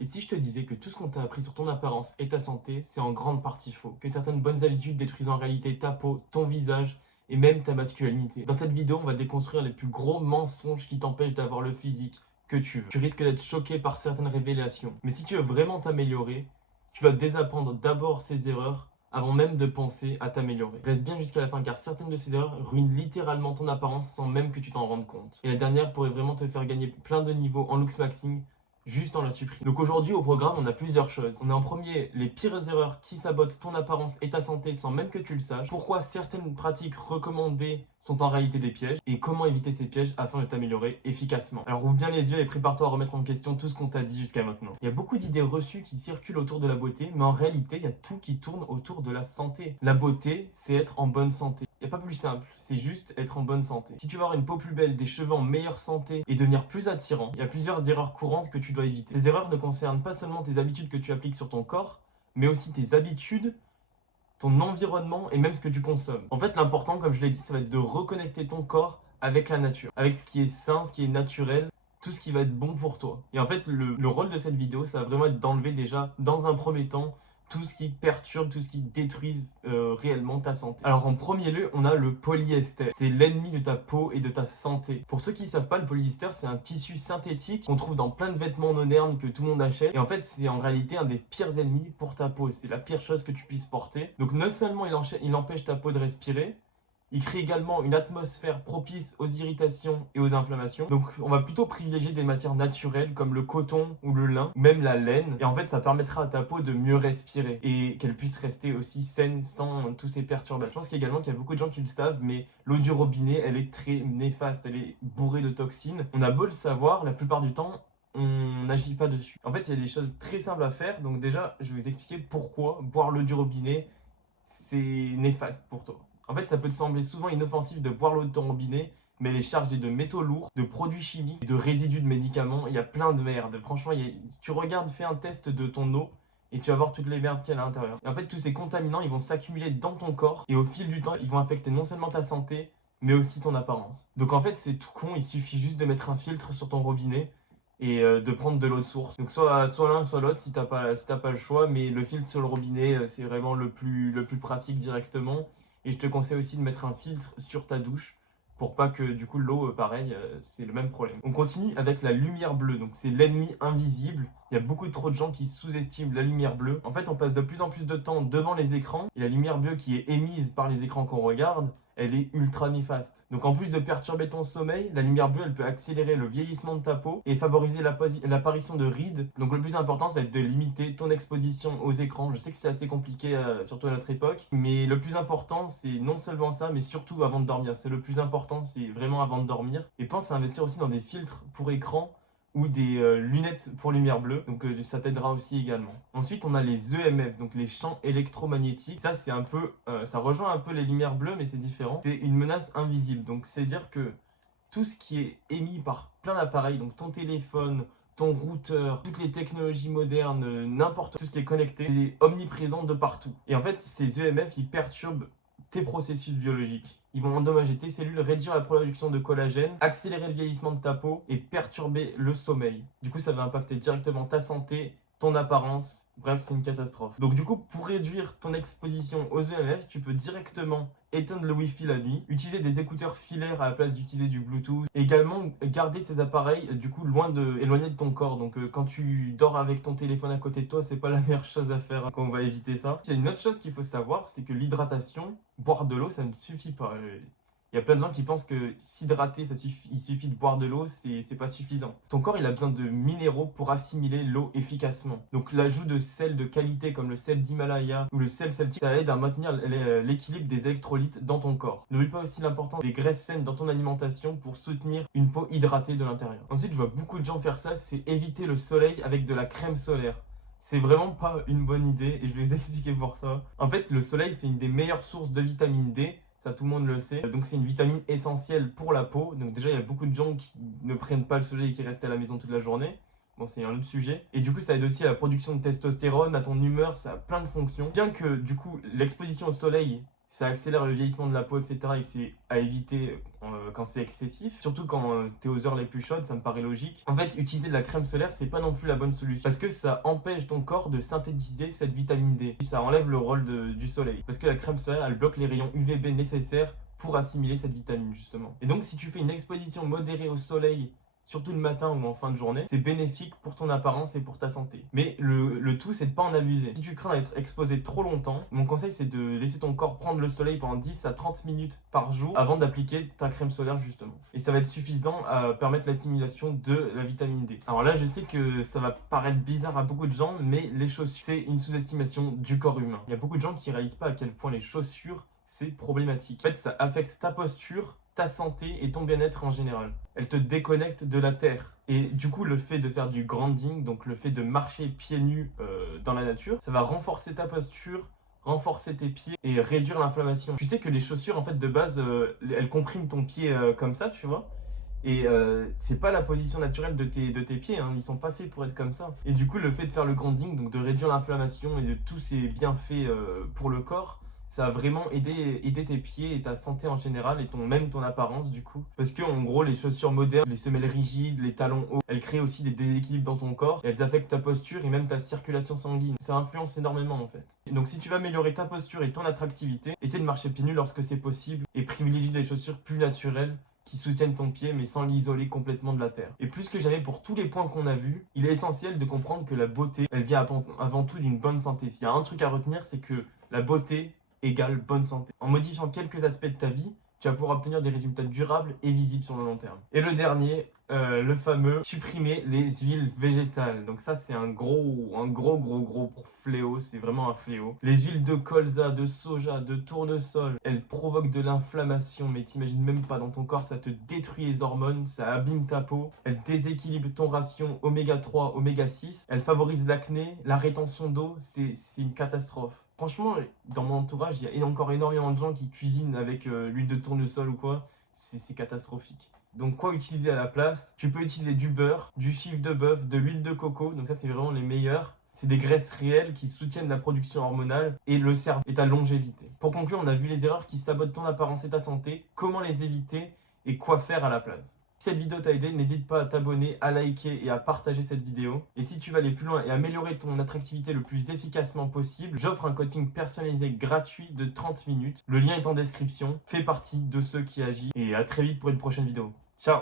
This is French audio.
Et si je te disais que tout ce qu'on t'a appris sur ton apparence et ta santé, c'est en grande partie faux, que certaines bonnes habitudes détruisent en réalité ta peau, ton visage et même ta masculinité. Dans cette vidéo, on va déconstruire les plus gros mensonges qui t'empêchent d'avoir le physique que tu veux. Tu risques d'être choqué par certaines révélations. Mais si tu veux vraiment t'améliorer, tu dois désapprendre d'abord ces erreurs avant même de penser à t'améliorer. Reste bien jusqu'à la fin car certaines de ces erreurs ruinent littéralement ton apparence sans même que tu t'en rendes compte. Et la dernière pourrait vraiment te faire gagner plein de niveaux en looks maxing juste en la supprimant. Donc aujourd'hui au programme on a plusieurs choses. On a en premier les pires erreurs qui sabotent ton apparence et ta santé sans même que tu le saches. Pourquoi certaines pratiques recommandées sont en réalité des pièges et comment éviter ces pièges afin de t'améliorer efficacement. Alors ouvre bien les yeux et prépare-toi à remettre en question tout ce qu'on t'a dit jusqu'à maintenant. Il y a beaucoup d'idées reçues qui circulent autour de la beauté, mais en réalité il y a tout qui tourne autour de la santé. La beauté, c'est être en bonne santé. Il n'y a pas plus simple, c'est juste être en bonne santé. Si tu veux avoir une peau plus belle, des cheveux en meilleure santé et devenir plus attirant, il y a plusieurs erreurs courantes que tu dois éviter. Ces erreurs ne concernent pas seulement tes habitudes que tu appliques sur ton corps, mais aussi tes habitudes, ton environnement et même ce que tu consommes. En fait, l'important, comme je l'ai dit, ça va être de reconnecter ton corps avec la nature, avec ce qui est sain, ce qui est naturel, tout ce qui va être bon pour toi. Et en fait, le rôle de cette vidéo, ça va vraiment être d'enlever déjà, dans un premier temps, tout ce qui perturbe, tout ce qui détruise réellement ta santé. Alors en premier lieu, on a le polyester. C'est l'ennemi de ta peau et de ta santé. Pour ceux qui ne savent pas, le polyester, c'est un tissu synthétique qu'on trouve dans plein de vêtements modernes que tout le monde achète. Et en fait, c'est en réalité un des pires ennemis pour ta peau. C'est la pire chose que tu puisses porter. Donc non seulement il empêche ta peau de respirer, il crée également une atmosphère propice aux irritations et aux inflammations. Donc on va plutôt privilégier des matières naturelles comme le coton ou le lin, ou même la laine. Et en fait ça permettra à ta peau de mieux respirer et qu'elle puisse rester aussi saine sans tous ces perturbations. Je pense qu'également qu'il y a beaucoup de gens qui le savent, mais l'eau du robinet elle est très néfaste, elle est bourrée de toxines. On a beau le savoir, la plupart du temps on n'agit pas dessus. En fait il y a des choses très simples à faire. Donc déjà je vais vous expliquer pourquoi boire l'eau du robinet c'est néfaste pour toi. En fait, ça peut te sembler souvent inoffensif de boire l'eau de ton robinet, mais elle est chargée de métaux lourds, de produits chimiques, de résidus de médicaments. Il y a plein de merde. Franchement, tu regardes, fais un test de ton eau et tu vas voir toutes les merdes qu'il y a à l'intérieur. Et en fait, tous ces contaminants, ils vont s'accumuler dans ton corps et au fil du temps, ils vont affecter non seulement ta santé, mais aussi ton apparence. Donc en fait, c'est tout con. Il suffit juste de mettre un filtre sur ton robinet et de prendre de l'eau de source. Donc soit l'un, soit l'autre si t'as pas le choix, mais le filtre sur le robinet, c'est vraiment le plus pratique directement. Et je te conseille aussi de mettre un filtre sur ta douche pour pas que du coup l'eau, pareil, c'est le même problème. On continue avec la lumière bleue, donc c'est l'ennemi invisible. Il y a beaucoup trop de gens qui sous-estiment la lumière bleue. En fait, on passe de plus en plus de temps devant les écrans et la lumière bleue qui est émise par les écrans qu'on regarde, elle est ultra néfaste. Donc en plus de perturber ton sommeil, la lumière bleue elle peut accélérer le vieillissement de ta peau et favoriser l'apparition de rides. Donc le plus important c'est de limiter ton exposition aux écrans. Je sais que c'est assez compliqué, surtout à notre époque, mais le plus important c'est non seulement ça, mais surtout avant de dormir. C'est le plus important, c'est vraiment avant de dormir. Et pense à investir aussi dans des filtres pour écran ou des lunettes pour lumière bleue, donc ça t'aidera aussi également. Ensuite on a les EMF, donc les champs électromagnétiques. Ça c'est un peu, ça rejoint un peu les lumières bleues mais c'est différent. C'est une menace invisible, donc c'est à dire que tout ce qui est émis par plein d'appareils, donc ton téléphone, ton routeur, toutes les technologies modernes, n'importe tout ce qui est connecté, c'est omniprésent de partout. Et en fait ces EMF ils perturbent tes processus biologiques. Ils vont endommager tes cellules, réduire la production de collagène, accélérer le vieillissement de ta peau et perturber le sommeil. Du coup, ça va impacter directement ta santé, ton apparence. Bref, c'est une catastrophe. Donc du coup, pour réduire ton exposition aux EMF, tu peux directement éteindre le Wi-Fi la nuit, utiliser des écouteurs filaires à la place d'utiliser du Bluetooth. Et également, garder tes appareils du coup éloignés de ton corps. Donc quand tu dors avec ton téléphone à côté de toi, c'est pas la meilleure chose à faire, hein, quand on va éviter ça. Il y a une autre chose qu'il faut savoir, c'est que l'hydratation, boire de l'eau, ça ne suffit pas. Il y a plein de gens qui pensent que s'hydrater, il suffit de boire de l'eau, c'est pas suffisant. Ton corps, il a besoin de minéraux pour assimiler l'eau efficacement. Donc l'ajout de sel de qualité comme le sel d'Himalaya ou le sel celtique, ça aide à maintenir l'équilibre des électrolytes dans ton corps. N'oublie pas aussi l'importance des graisses saines dans ton alimentation pour soutenir une peau hydratée de l'intérieur. Ensuite, je vois beaucoup de gens faire ça, c'est éviter le soleil avec de la crème solaire. C'est vraiment pas une bonne idée et je vais vous expliquer pour ça. En fait, le soleil, c'est une des meilleures sources de vitamine D. Ça, tout le monde le sait. Donc, c'est une vitamine essentielle pour la peau. Donc, déjà, il y a beaucoup de gens qui ne prennent pas le soleil et qui restent à la maison toute la journée. Bon, c'est un autre sujet. Et du coup, ça aide aussi à la production de testostérone, à ton humeur, ça a plein de fonctions. Bien que, du coup, l'exposition au soleil, Ça accélère le vieillissement de la peau, etc. et que c'est à éviter quand c'est excessif. Surtout quand t'es aux heures les plus chaudes, ça me paraît logique. En fait, utiliser de la crème solaire, c'est pas non plus la bonne solution. Parce que ça empêche ton corps de synthétiser cette vitamine D. Ça enlève le rôle du soleil. Parce que la crème solaire, elle bloque les rayons UVB nécessaires pour assimiler cette vitamine, justement. Et donc, si tu fais une exposition modérée au soleil, surtout le matin ou en fin de journée, c'est bénéfique pour ton apparence et pour ta santé. Mais le tout, c'est de pas en abuser. Si tu crains d'être exposé trop longtemps, mon conseil, c'est de laisser ton corps prendre le soleil pendant 10 à 30 minutes par jour avant d'appliquer ta crème solaire, justement. Et ça va être suffisant à permettre l'assimilation de la vitamine D. Alors là, je sais que ça va paraître bizarre à beaucoup de gens, mais les chaussures, c'est une sous-estimation du corps humain. Il y a beaucoup de gens qui réalisent pas à quel point les chaussures, c'est problématique. En fait, ça affecte ta posture, ta santé et ton bien-être en général. Elle te déconnecte de la terre. Et du coup, le fait de faire du grounding, donc le fait de marcher pieds nus dans la nature, ça va renforcer ta posture, renforcer tes pieds et réduire l'inflammation. Tu sais que les chaussures, en fait, de base, elles compriment ton pied comme ça, tu vois. Et c'est pas la position naturelle de tes pieds, hein. Ils sont pas faits pour être comme ça. Et du coup, le fait de faire le grounding, donc de réduire l'inflammation et de tous ces bienfaits pour le corps, ça va vraiment aider tes pieds et ta santé en général et même ton apparence du coup. Parce que en gros, les chaussures modernes, les semelles rigides, les talons hauts, elles créent aussi des déséquilibres dans ton corps et elles affectent ta posture et même ta circulation sanguine. Ça influence énormément en fait. Et donc si tu veux améliorer ta posture et ton attractivité, essaie de marcher pieds nus lorsque c'est possible et privilégie des chaussures plus naturelles qui soutiennent ton pied mais sans l'isoler complètement de la terre. Et plus que jamais pour tous les points qu'on a vus, il est essentiel de comprendre que la beauté, elle vient avant tout d'une bonne santé. S'il y a un truc à retenir, c'est que la beauté égale bonne santé. En modifiant quelques aspects de ta vie, tu vas pouvoir obtenir des résultats durables et visibles sur le long terme. Et le dernier, le fameux supprimer les huiles végétales. Donc ça, c'est un gros fléau. C'est vraiment un fléau. Les huiles de colza, de soja, de tournesol, elles provoquent de l'inflammation. Mais t'imagines même pas, dans ton corps, ça te détruit les hormones, ça abîme ta peau, elles déséquilibrent ton ration oméga 3, oméga 6, elles favorisent l'acné, la rétention d'eau, c'est une catastrophe. Franchement, dans mon entourage, il y a encore énormément de gens qui cuisinent avec l'huile de tournesol ou quoi. C'est catastrophique. Donc quoi utiliser à la place? Tu peux utiliser du beurre, du fif de bœuf, de l'huile de coco. Donc ça, c'est vraiment les meilleurs. C'est des graisses réelles qui soutiennent la production hormonale et le cerveau et ta longévité. Pour conclure, on a vu les erreurs qui sabotent ton apparence et ta santé, comment les éviter et quoi faire à la place. Si cette vidéo t'a aidé, n'hésite pas à t'abonner, à liker et à partager cette vidéo. Et si tu veux aller plus loin et améliorer ton attractivité le plus efficacement possible, j'offre un coaching personnalisé gratuit de 30 minutes. Le lien est en description. Fais partie de ceux qui agissent et à très vite pour une prochaine vidéo. Ciao!